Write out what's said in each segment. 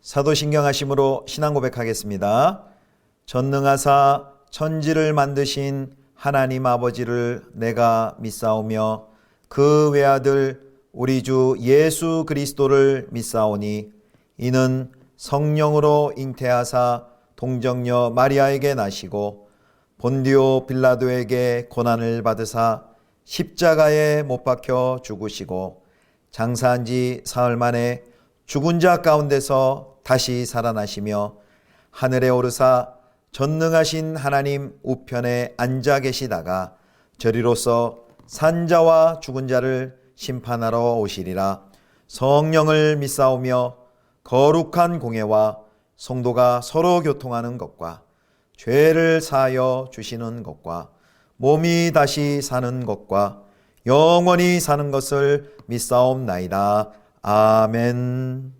사도신경하심으로 신앙 고백하겠습니다. 전능하사 천지를 만드신 하나님 아버지를 내가 믿사오며 그 외아들 우리 주 예수 그리스도를 믿사오니 이는 성령으로 잉태하사 동정녀 마리아에게 나시고 본디오 빌라도에게 고난을 받으사 십자가에 못 박혀 죽으시고 장사한 지 사흘 만에 죽은 자 가운데서 다시 살아나시며 하늘에 오르사 전능하신 하나님 우편에 앉아 계시다가 저리로서 산자와 죽은 자를 심판하러 오시리라. 성령을 믿사오며 거룩한 공회와 성도가 서로 교통하는 것과 죄를 사하여 주시는 것과 몸이 다시 사는 것과 영원히 사는 것을 믿사옵나이다. 아멘.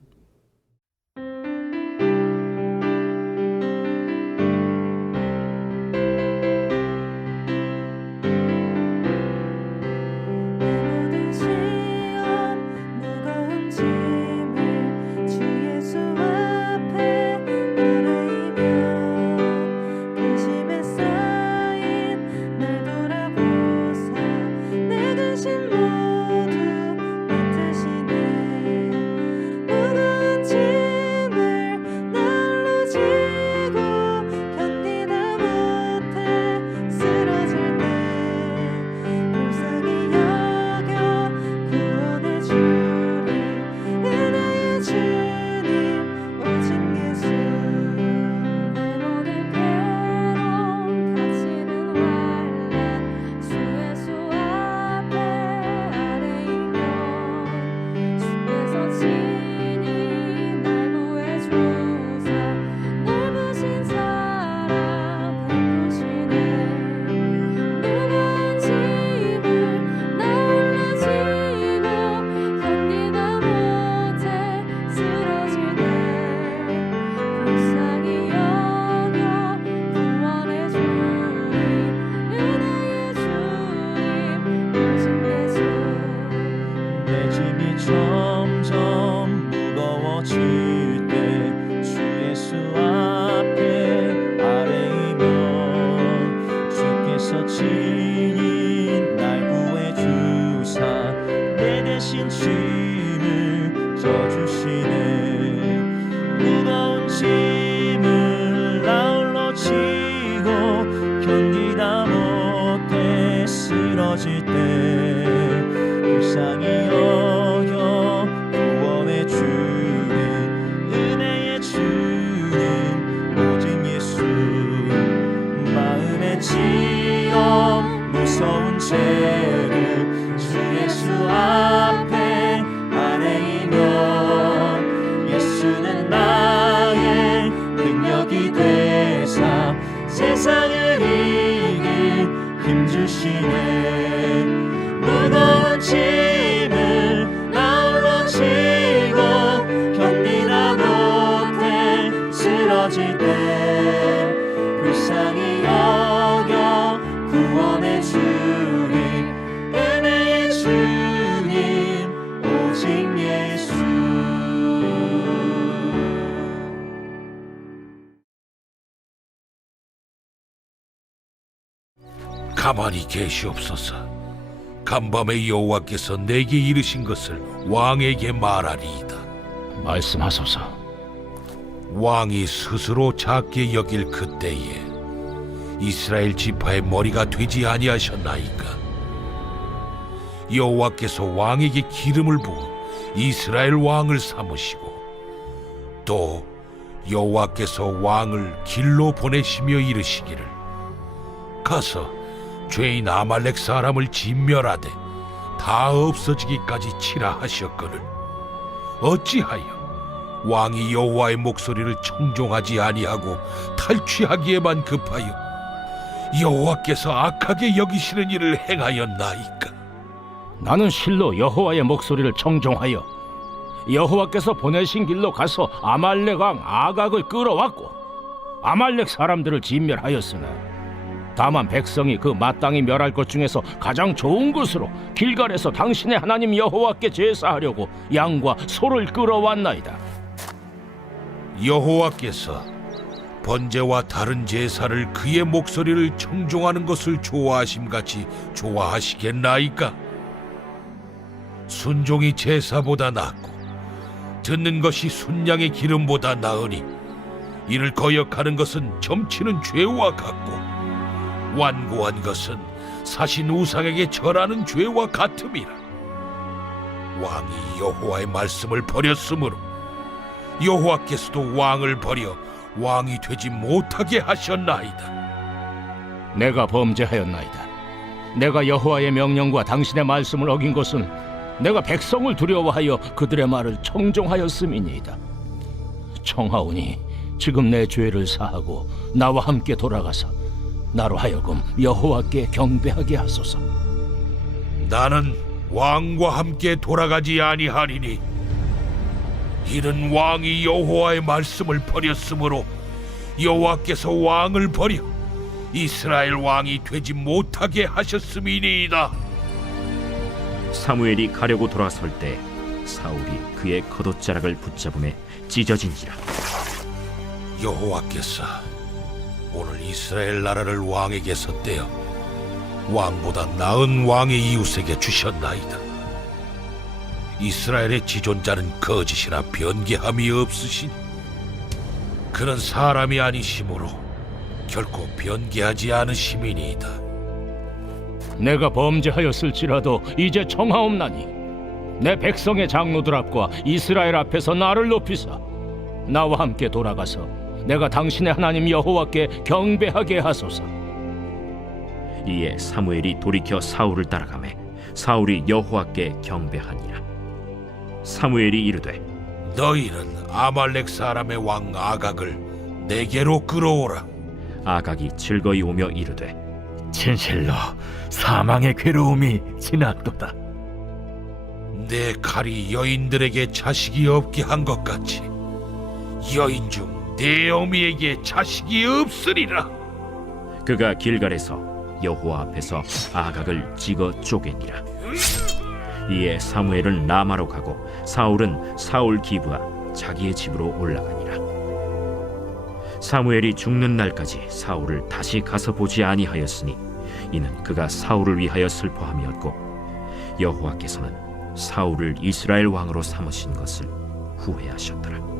세상을 이길 힘주시네. 무거운 짐을 나 홀로 지고 견디다 못해 쓰러질 때 불쌍히 여겨 구원의 주님, 은혜의 주님 오직 예수. 가만히 계시옵소서. 간밤에 여호와께서 내게 이르신 것을 왕에게 말하리이다. 말씀하소서. 왕이 스스로 작게 여길 그때에 이스라엘 지파의 머리가 되지 아니하셨나이까. 여호와께서 왕에게 기름을 부어 이스라엘 왕을 삼으시고 또 여호와께서 왕을 길로 보내시며 이르시기를 가서 죄인 아말렉 사람을 진멸하되 다 없어지기까지 치라 하셨거늘 어찌하여 왕이 여호와의 목소리를 청종하지 아니하고 탈취하기에만 급하여 여호와께서 악하게 여기시는 일을 행하였나이까. 나는 실로 여호와의 목소리를 청종하여 여호와께서 보내신 길로 가서 아말렉 왕 아각을 끌어왔고 아말렉 사람들을 진멸하였으나 다만 백성이 그 마땅히 멸할 것 중에서 가장 좋은 것으로 길갈에서 당신의 하나님 여호와께 제사하려고 양과 소를 끌어왔나이다. 여호와께서 번제와 다른 제사를 그의 목소리를 청종하는 것을 좋아하심같이 좋아하시겠나이까? 순종이 제사보다 낫고 듣는 것이 순양의 기름보다 나으니 이를 거역하는 것은 점치는 죄와 같고 완고한 것은 사신 우상에게 절하는 죄와 같음이라. 왕이 여호와의 말씀을 버렸으므로 여호와께서도 왕을 버려 왕이 되지 못하게 하셨나이다. 내가 범죄하였나이다. 내가 여호와의 명령과 당신의 말씀을 어긴 것은 내가 백성을 두려워하여 그들의 말을 청종하였음이니이다. 청하오니 지금 내 죄를 사하고 나와 함께 돌아가서 나로 하여금 여호와께 경배하게 하소서. 나는 왕과 함께 돌아가지 아니하리니 이는 왕이 여호와의 말씀을 버렸으므로 여호와께서 왕을 버려 이스라엘 왕이 되지 못하게 하셨음이니이다. 사무엘이 가려고 돌아설 때 사울이 그의 겉옷자락을 붙잡음에 찢어진지라. 여호와께서 오늘 이스라엘 나라를 왕에게서 떼어 왕보다 나은 왕의 이웃에게 주셨나이다. 이스라엘의 지존자는 거짓이나 변개함이 없으시니 그는 사람이 아니시므로 결코 변개하지 않으심이니이다. 내가 범죄하였을지라도 이제 청하옵나니 내 백성의 장로들 앞과 이스라엘 앞에서 나를 높이사 나와 함께 돌아가서 내가 당신의 하나님 여호와께 경배하게 하소서. 이에 사무엘이 돌이켜 사울을 따라가매 사울이 여호와께 경배하니라. 사무엘이 이르되 너희는 아말렉 사람의 왕 아각을 내게로 끌어오라. 아각이 즐거이 오며 이르되 진실로 사망의 괴로움이 지났도다. 내 칼이 여인들에게 자식이 없게 한 것 같이 여인 중 내 어미에게 자식이 없으리라. 그가 길갈에서 여호와 앞에서 아각을 찍어 쪼개니라. 이에 사무엘은 라마로 가고 사울은 사울 기브와 자기의 집으로 올라가니라. 사무엘이 죽는 날까지 사울을 다시 가서 보지 아니하였으니 이는 그가 사울을 위하여 슬퍼함이었고 여호와께서는 사울을 이스라엘 왕으로 삼으신 것을 후회하셨더라.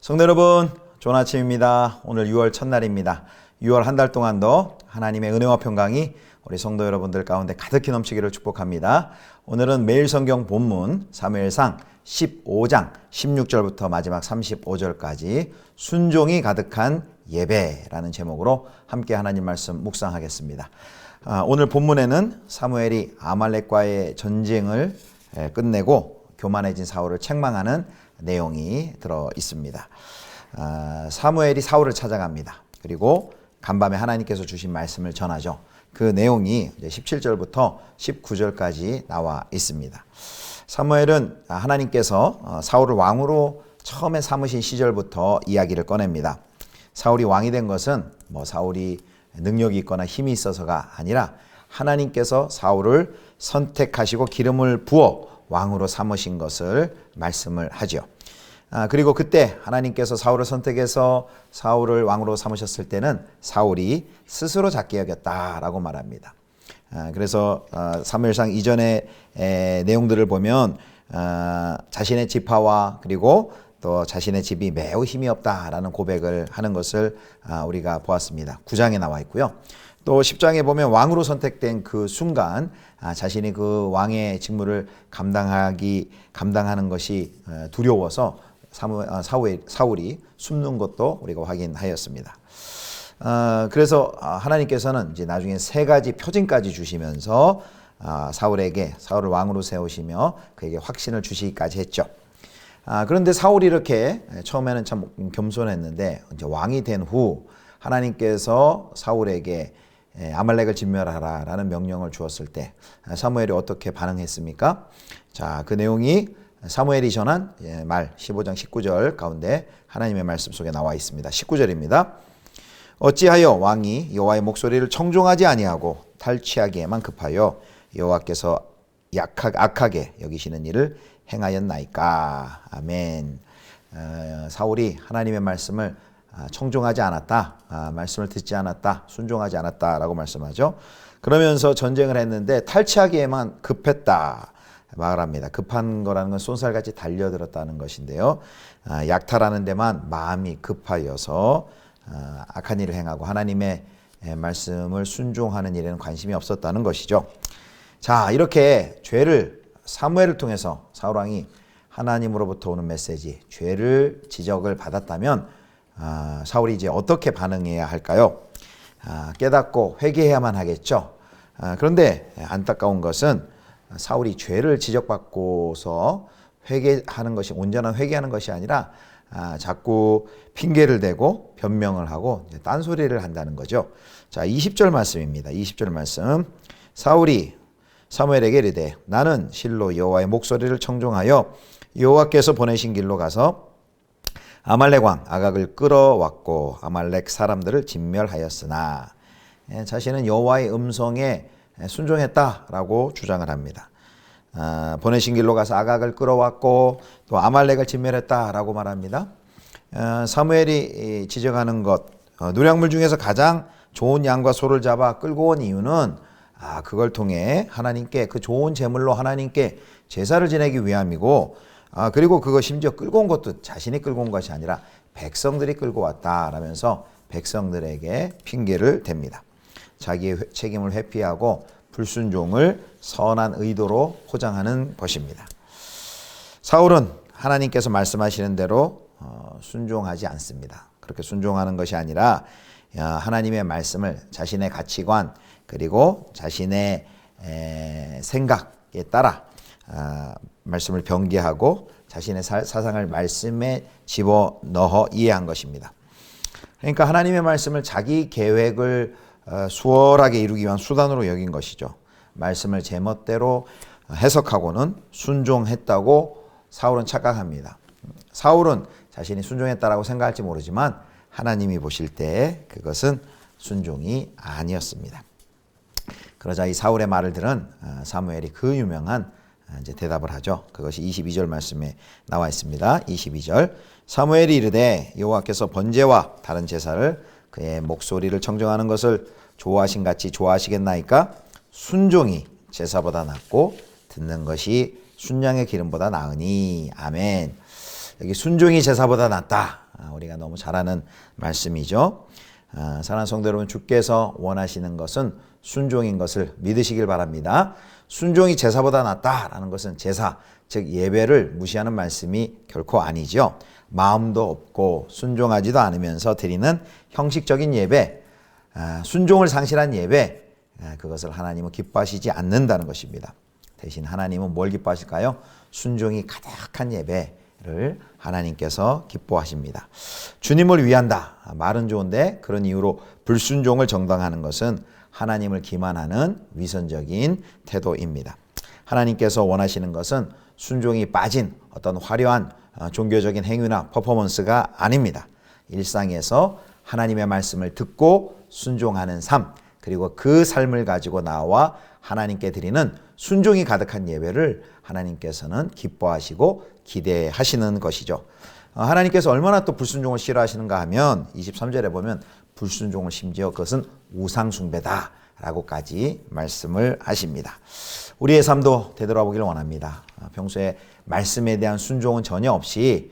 성도 여러분, 좋은 아침입니다. 오늘 6월 첫날입니다. 6월 한 달 동안도 하나님의 은혜와 평강이 우리 성도 여러분들 가운데 가득히 넘치기를 축복합니다. 오늘은 매일 성경 본문 사무엘상 15장 16절부터 마지막 35절까지 순종이 가득한 예배라는 제목으로 함께 하나님 말씀 묵상하겠습니다. 오늘 본문에는 사무엘이 아말렉과의 전쟁을 끝내고 교만해진 사울을 책망하는 내용이 들어 있습니다. 사무엘이 사울을 찾아갑니다. 그리고 간밤에 하나님께서 주신 말씀을 전하죠. 그 내용이 17절부터 19절까지 나와 있습니다. 사무엘은 하나님께서 사울을 왕으로 처음에 삼으신 시절부터 이야기를 꺼냅니다. 사울이 왕이 된 것은 사울이 능력이 있거나 힘이 있어서가 아니라 하나님께서 사울을 선택하시고 기름을 부어 왕으로 삼으신 것을 말씀을 하죠. 그리고 그때 하나님께서 사울을 선택해서 사울을 왕으로 삼으셨을 때는 사울이 스스로 작게 여겼다라고 말합니다. 그래서 사무엘상 이전의 내용들을 보면 자신의 지파와 그리고 또 자신의 집이 매우 힘이 없다라는 고백을 하는 것을 우리가 보았습니다. 9장에 나와 있고요. 또 10장에 보면 왕으로 선택된 그 순간 자신이 그 왕의 직무를 감당하는 것이 두려워서 사울이 숨는 것도 우리가 확인하였습니다. 그래서 하나님께서는 이제 나중에 세 가지 표징까지 주시면서 사울을 왕으로 세우시며 그에게 확신을 주시기까지 했죠. 그런데 사울이 이렇게 처음에는 참 겸손했는데 이제 왕이 된 후 하나님께서 사울에게 아말렉을 진멸하라라는 명령을 주었을 때 사무엘이 어떻게 반응했습니까? 자, 그 내용이 사무엘이 전한 말 15장 19절 가운데 하나님의 말씀 속에 나와 있습니다. 19절입니다. 어찌하여 왕이 여호와의 목소리를 청종하지 아니하고 탈취하기에만 급하여 여호와께서 악하게 여기시는 일을 행하였나이까. 아멘. 사울이 하나님의 말씀을 청종하지 않았다, 말씀을 듣지 않았다, 순종하지 않았다라고 말씀하죠. 그러면서 전쟁을 했는데 탈취하기에만 급했다 말합니다. 급한 거라는 건 쏜살같이 달려들었다는 것인데요. 약탈하는 데만 마음이 급하여서 악한 일을 행하고 하나님의 말씀을 순종하는 일에는 관심이 없었다는 것이죠. 자, 이렇게 죄를 사무엘을 통해서 사울 왕이 하나님으로부터 오는 메시지, 죄를 지적을 받았다면 사울이 이제 어떻게 반응해야 할까요? 깨닫고 회개해야만 하겠죠. 그런데 안타까운 것은 사울이 죄를 지적받고서 회개하는 것이, 온전한 회개하는 것이 아니라 자꾸 핑계를 대고 변명을 하고 딴소리를 한다는 거죠. 자, 20절 말씀입니다. 20절 말씀. 사울이 사무엘에게 이르되 나는 실로 여호와의 목소리를 청종하여 여호와께서 보내신 길로 가서 아말렉 왕 아각을 끌어왔고 아말렉 사람들을 진멸하였으나, 자신은 여호와의 음성에 순종했다라고 주장을 합니다. 보내신 길로 가서 아각을 끌어왔고 또 아말렉을 진멸했다라고 말합니다. 사무엘이 지적하는 것, 노량물 중에서 가장 좋은 양과 소를 잡아 끌고 온 이유는 그걸 통해 하나님께, 그 좋은 제물로 하나님께 제사를 지내기 위함이고, 그리고 그거 심지어 끌고 온 것도 자신이 끌고 온 것이 아니라 백성들이 끌고 왔다라면서 백성들에게 핑계를 댑니다. 자기의 책임을 회피하고 불순종을 선한 의도로 포장하는 것입니다. 사울은 하나님께서 말씀하시는 대로 순종하지 않습니다. 그렇게 순종하는 것이 아니라 하나님의 말씀을 자신의 가치관 그리고 자신의 생각에 따라 말씀을 변개하고 자신의 사상을 말씀에 집어넣어 이해한 것입니다. 그러니까 하나님의 말씀을 자기 계획을 수월하게 이루기 위한 수단으로 여긴 것이죠. 말씀을 제멋대로 해석하고는 순종했다고 사울은 착각합니다. 사울은 자신이 순종했다라고 생각할지 모르지만 하나님이 보실 때 그것은 순종이 아니었습니다. 그러자 이 사울의 말을 들은 사무엘이 그 유명한 이제 대답을 하죠. 그것이 22절 말씀에 나와 있습니다. 22절. 사무엘이 이르되 여호와께서 번제와 다른 제사를 그의 목소리를 청정하는 것을 좋아하신 같이 좋아하시겠나이까? 순종이 제사보다 낫고 듣는 것이 순양의 기름보다 나으니. 아멘. 여기 순종이 제사보다 낫다. 우리가 너무 잘 아는 말씀이죠. 사랑하는 성도 여러분, 주께서 원하시는 것은 순종인 것을 믿으시길 바랍니다. 순종이 제사보다 낫다라는 것은 제사, 즉 예배를 무시하는 말씀이 결코 아니죠. 마음도 없고 순종하지도 않으면서 드리는 형식적인 예배, 순종을 상실한 예배, 그것을 하나님은 기뻐하시지 않는다는 것입니다. 대신 하나님은 뭘 기뻐하실까요? 순종이 가득한 예배를 하나님께서 기뻐하십니다. 주님을 위한다. 말은 좋은데 그런 이유로 불순종을 정당하는 것은 하나님을 기만하는 위선적인 태도입니다. 하나님께서 원하시는 것은 순종이 빠진 어떤 화려한 종교적인 행위나 퍼포먼스가 아닙니다. 일상에서 하나님의 말씀을 듣고 순종하는 삶, 그리고 그 삶을 가지고 나와 하나님께 드리는 순종이 가득한 예배를 하나님께서는 기뻐하시고 기대하시는 것이죠. 하나님께서 얼마나 또 불순종을 싫어하시는가 하면 23절에 보면 불순종을 심지어 그것은 우상숭배다라고까지 말씀을 하십니다. 우리의 삶도 되돌아보기를 원합니다. 평소에 말씀에 대한 순종은 전혀 없이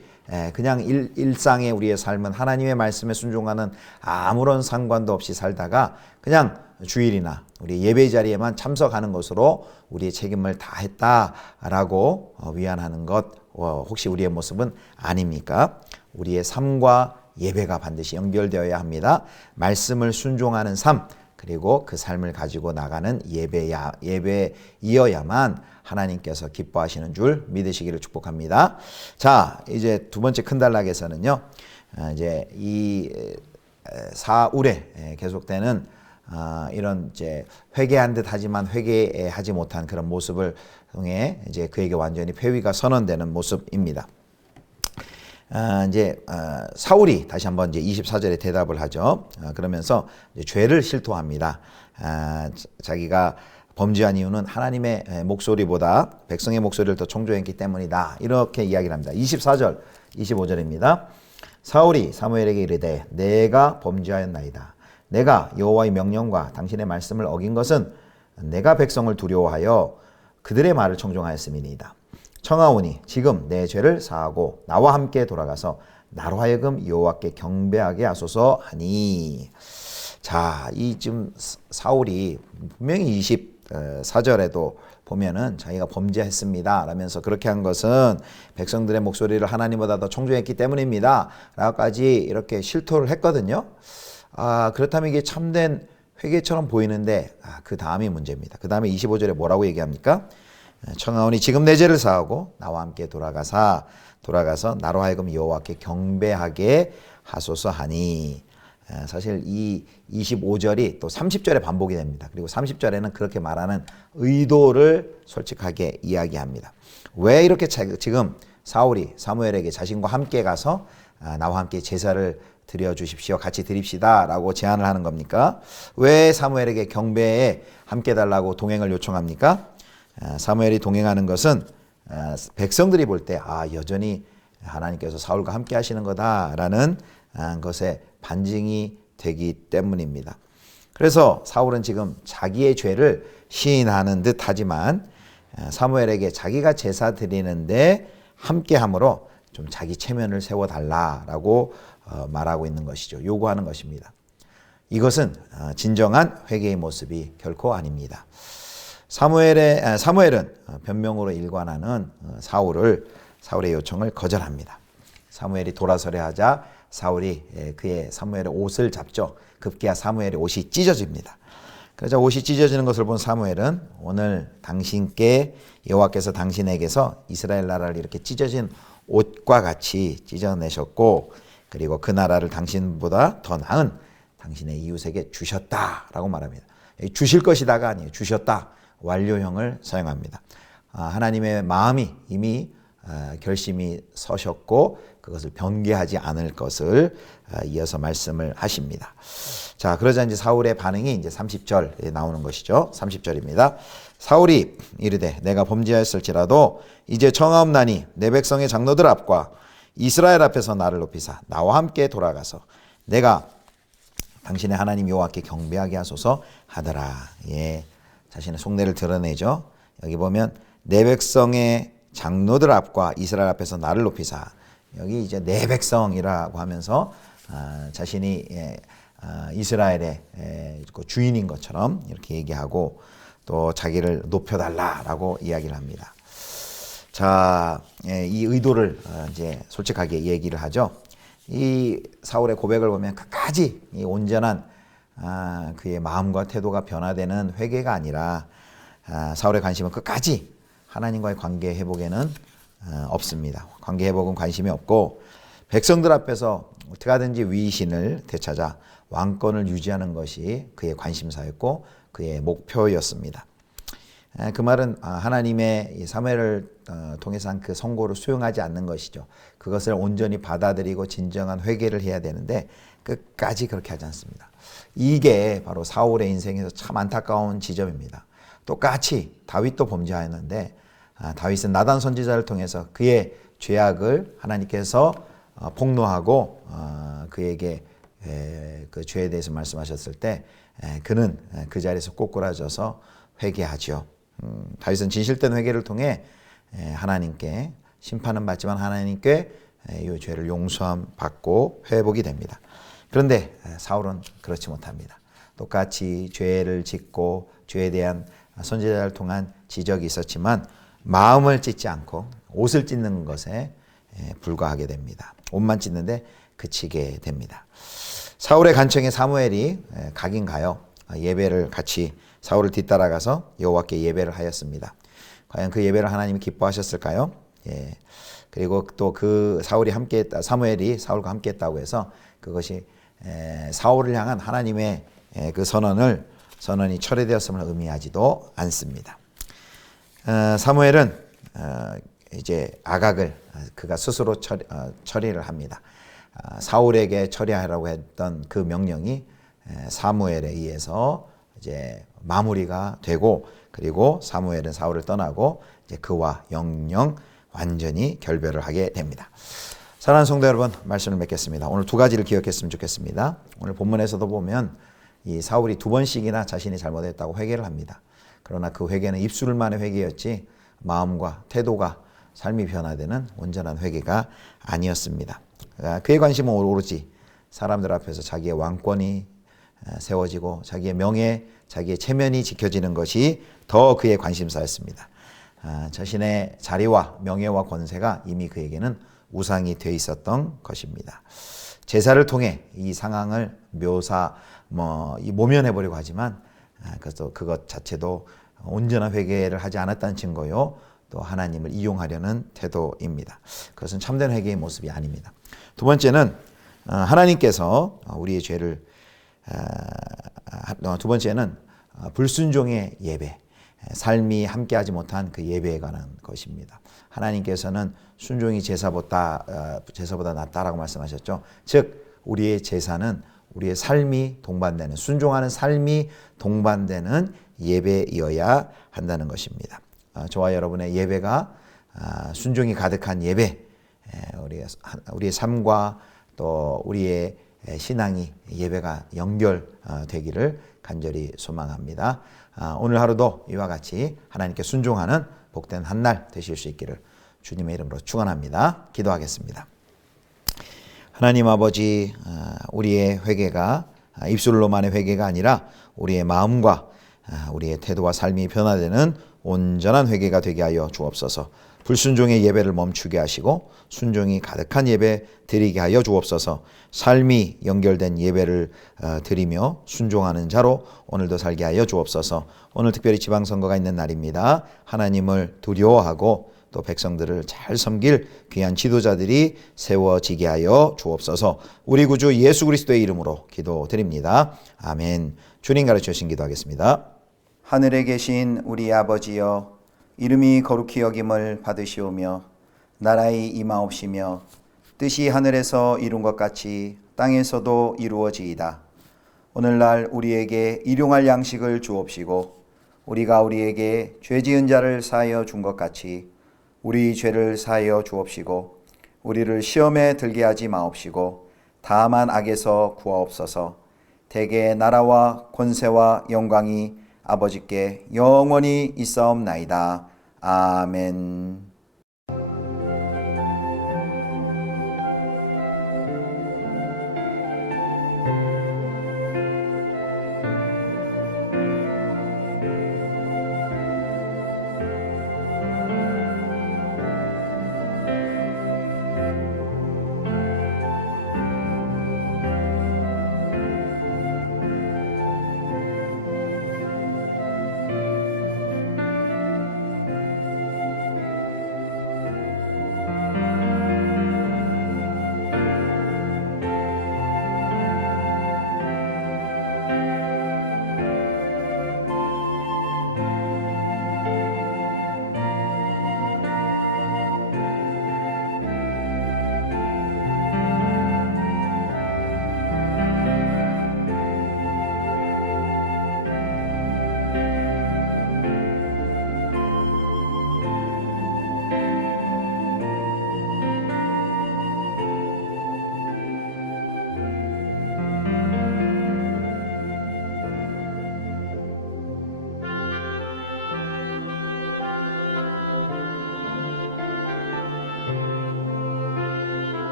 그냥 일상의 우리의 삶은 하나님의 말씀에 순종하는 아무런 상관도 없이 살다가 그냥 주일이나 우리 예배 자리에만 참석하는 것으로 우리의 책임을 다했다라고 위안하는 것, 혹시 우리의 모습은 아닙니까? 우리의 삶과 예배가 반드시 연결되어야 합니다. 말씀을 순종하는 삶, 그리고 그 삶을 가지고 나가는 예배이어야만 하나님께서 기뻐하시는 줄 믿으시기를 축복합니다. 자, 이제 두 번째 큰 단락에서는요, 이제 이 사울에 계속되는 이런 이제 회개한 듯 하지만 회개하지 못한 그런 모습을 통해 이제 그에게 완전히 폐위가 선언되는 모습입니다. 이제 사울이 다시 한번 이제 24절에 대답을 하죠. 그러면서 이제 죄를 실토합니다. 자기가 범죄한 이유는 하나님의 목소리보다 백성의 목소리를 더 청종했기 때문이다. 이렇게 이야기를 합니다. 24절, 25절입니다. 사울이 사무엘에게 이르되 내가 범죄하였나이다. 내가 여호와의 명령과 당신의 말씀을 어긴 것은 내가 백성을 두려워하여 그들의 말을 청종하였음이니이다. 청하오니 지금 내 죄를 사하고 나와 함께 돌아가서 나로 하여금 여호와께 경배하게 하소서 하니. 자, 이 지금 사울이 분명히 24절에도 보면은 자기가 범죄했습니다 라면서 그렇게 한 것은 백성들의 목소리를 하나님보다 더 청종했기 때문입니다 라고까지 이렇게 실토를 했거든요. 그렇다면 이게 참된 회개처럼 보이는데 그 다음이 문제입니다. 그 다음에 25절에 뭐라고 얘기합니까? 청하오니 지금 내 죄를 사하고 나와 함께 돌아가서 나로 하여금 여호와께 경배하게 하소서 하니. 사실 이 25절이 또 30절에 반복이 됩니다. 그리고 30절에는 그렇게 말하는 의도를 솔직하게 이야기합니다. 왜 이렇게 지금 사울이 사무엘에게 자신과 함께 가서 나와 함께 제사를 드려주십시오, 같이 드립시다 라고 제안을 하는 겁니까? 왜 사무엘에게 경배에 함께 달라고 동행을 요청합니까? 사무엘이 동행하는 것은 백성들이 볼 때 여전히 하나님께서 사울과 함께 하시는 거다라는 것에 반증이 되기 때문입니다. 그래서 사울은 지금 자기의 죄를 시인하는 듯 하지만 사무엘에게 자기가 제사 드리는데 함께함으로 좀 자기 체면을 세워달라라고 말하고 있는 것이죠. 요구하는 것입니다. 이것은 진정한 회개의 모습이 결코 아닙니다. 사무엘은 변명으로 일관하는 사울의 요청을 거절합니다. 사무엘이 돌아서려 하자 사울이 사무엘의 옷을 잡죠. 급기야 사무엘의 옷이 찢어집니다. 그러자 옷이 찢어지는 것을 본 사무엘은 오늘 당신께 여호와께서 당신에게서 이스라엘 나라를 이렇게 찢어진 옷과 같이 찢어내셨고 그리고 그 나라를 당신보다 더 나은 당신의 이웃에게 주셨다라고 말합니다. 주실 것이다가 아니에요. 주셨다. 완료형을 사용합니다. 하나님의 마음이 이미 결심이 서셨고 그것을 변개하지 않을 것을 이어서 말씀을 하십니다. 자, 그러자 이제 사울의 반응이 이제 30절에 나오는 것이죠. 30절입니다. 사울이 이르되 내가 범죄하였을지라도 이제 청하옵나니 내 백성의 장로들 앞과 이스라엘 앞에서 나를 높이사 나와 함께 돌아가서 내가 당신의 하나님 여호와께 경배하게 하소서 하더라. 예, 자신의 속내를 드러내죠. 여기 보면 내 백성의 장로들 앞과 이스라엘 앞에서 나를 높이사, 여기 이제 내 백성이라고 하면서 자신이 이스라엘의 주인인 것처럼 이렇게 얘기하고 또 자기를 높여달라라고 이야기를 합니다. 자, 이 의도를 이제 솔직하게 얘기를 하죠. 이 사울의 고백을 보면 끝까지 이 온전한 그의 마음과 태도가 변화되는 회개가 아니라 사울의 관심은 끝까지 하나님과의 관계 회복에는 없습니다. 관계 회복은 관심이 없고 백성들 앞에서 어떻게 하든지 위신을 되찾아 왕권을 유지하는 것이 그의 관심사였고 그의 목표였습니다. 그 말은 하나님의 사무엘을 통해서 한 그 선고를 수용하지 않는 것이죠. 그것을 온전히 받아들이고 진정한 회개를 해야 되는데 끝까지 그렇게 하지 않습니다. 이게 바로 사울의 인생에서 참 안타까운 지점입니다. 똑같이 다윗도 범죄하였는데 다윗은 나단 선지자를 통해서 그의 죄악을 하나님께서 폭로하고 그에게 그 죄에 대해서 말씀하셨을 때 그는 그 자리에서 꼬꾸라져서 회개하죠. 다윗은 진실된 회개를 통해 하나님께 심판은 받지만 하나님께 이 죄를 용서함 받고 회복이 됩니다. 그런데 사울은 그렇지 못합니다. 똑같이 죄를 짓고 죄에 대한 선지자를 통한 지적이 있었지만 마음을 찢지 않고 옷을 찢는 것에 불과하게 됩니다. 옷만 찢는데 그치게 됩니다. 사울의 간청에 사무엘이 가긴 가요. 예배를 같이 사울을 뒤따라가서 여호와께 예배를 하였습니다. 과연 그 예배를 하나님이 기뻐하셨을까요? 예. 그리고 또 그 사무엘이 사울과 함께했다고 해서 그것이 사울을 향한 하나님의 그 선언이 철회되었음을 의미하지도 않습니다. 사무엘은 이제 아각을 그가 스스로 처리를 합니다. 사울에게 처리하라고 했던 그 명령이 사무엘에 의해서 이제 마무리가 되고, 그리고 사무엘은 사울을 떠나고 이제 그와 영영 완전히 결별을 하게 됩니다. 사랑하는 성도 여러분, 말씀을 맺겠습니다. 오늘 두 가지를 기억했으면 좋겠습니다. 오늘 본문에서도 보면 이 사울이 두 번씩이나 자신이 잘못했다고 회개를 합니다. 그러나 그 회개는 입술만의 회개였지 마음과 태도가 삶이 변화되는 온전한 회개가 아니었습니다. 그의 관심은 오로지 사람들 앞에서 자기의 왕권이 세워지고 자기의 명예, 자기의 체면이 지켜지는 것이 더 그의 관심사였습니다. 자신의 자리와 명예와 권세가 이미 그에게는 우상이 되어 있었던 것입니다. 제사를 통해 이 상황을 모면해 보려고 하지만 그래서 그것 자체도 온전한 회개를 하지 않았다는 증거요, 또 하나님을 이용하려는 태도입니다. 그것은 참된 회개의 모습이 아닙니다. 두 번째는 하나님께서 우리의 죄를, 두 번째는 불순종의 예배, 삶이 함께하지 못한 그 예배에 관한 것입니다. 하나님께서는 순종이 제사보다 낫다라고 말씀하셨죠. 즉 우리의 제사는 우리의 삶이 동반되는, 순종하는 삶이 동반되는 예배이어야 한다는 것입니다. 저와 여러분의 예배가 순종이 가득한 예배, 우리의 삶과 또 우리의 신앙이 예배가 연결되기를 간절히 소망합니다. 오늘 하루도 이와 같이 하나님께 순종하는 복된 한 날 되실 수 있기를 주님의 이름으로 축원합니다. 기도하겠습니다. 하나님 아버지, 우리의 회개가 입술로만의 회개가 아니라 우리의 마음과 우리의 태도와 삶이 변화되는 온전한 회개가 되게 하여 주옵소서. 불순종의 예배를 멈추게 하시고 순종이 가득한 예배 드리게 하여 주옵소서. 삶이 연결된 예배를 드리며 순종하는 자로 오늘도 살게 하여 주옵소서. 오늘 특별히 지방선거가 있는 날입니다. 하나님을 두려워하고 또 백성들을 잘 섬길 귀한 지도자들이 세워지게 하여 주옵소서. 우리 구주 예수 그리스도의 이름으로 기도드립니다. 아멘. 주님 가르쳐 주신 기도하겠습니다. 하늘에 계신 우리 아버지여, 이름이 거룩히 여김을 받으시오며 나라의 임하옵시며 뜻이 하늘에서 이룬 것 같이 땅에서도 이루어지이다. 오늘날 우리에게 일용할 양식을 주옵시고 우리가 우리에게 죄 지은 자를 사하여 준 것 같이 우리 죄를 사하여 주옵시고 우리를 시험에 들게 하지 마옵시고 다만 악에서 구하옵소서. 대개 나라와 권세와 영광이 아버지께 영원히 있사옵나이다. 아멘.